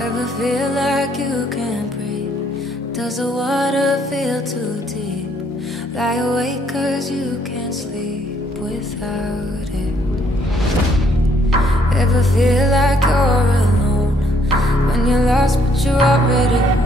Ever feel like you can't breathe? Does the water feel too deep? Lie awake 'cause you can't sleep without it. Ever feel like you're alone when you're lost but you're already home?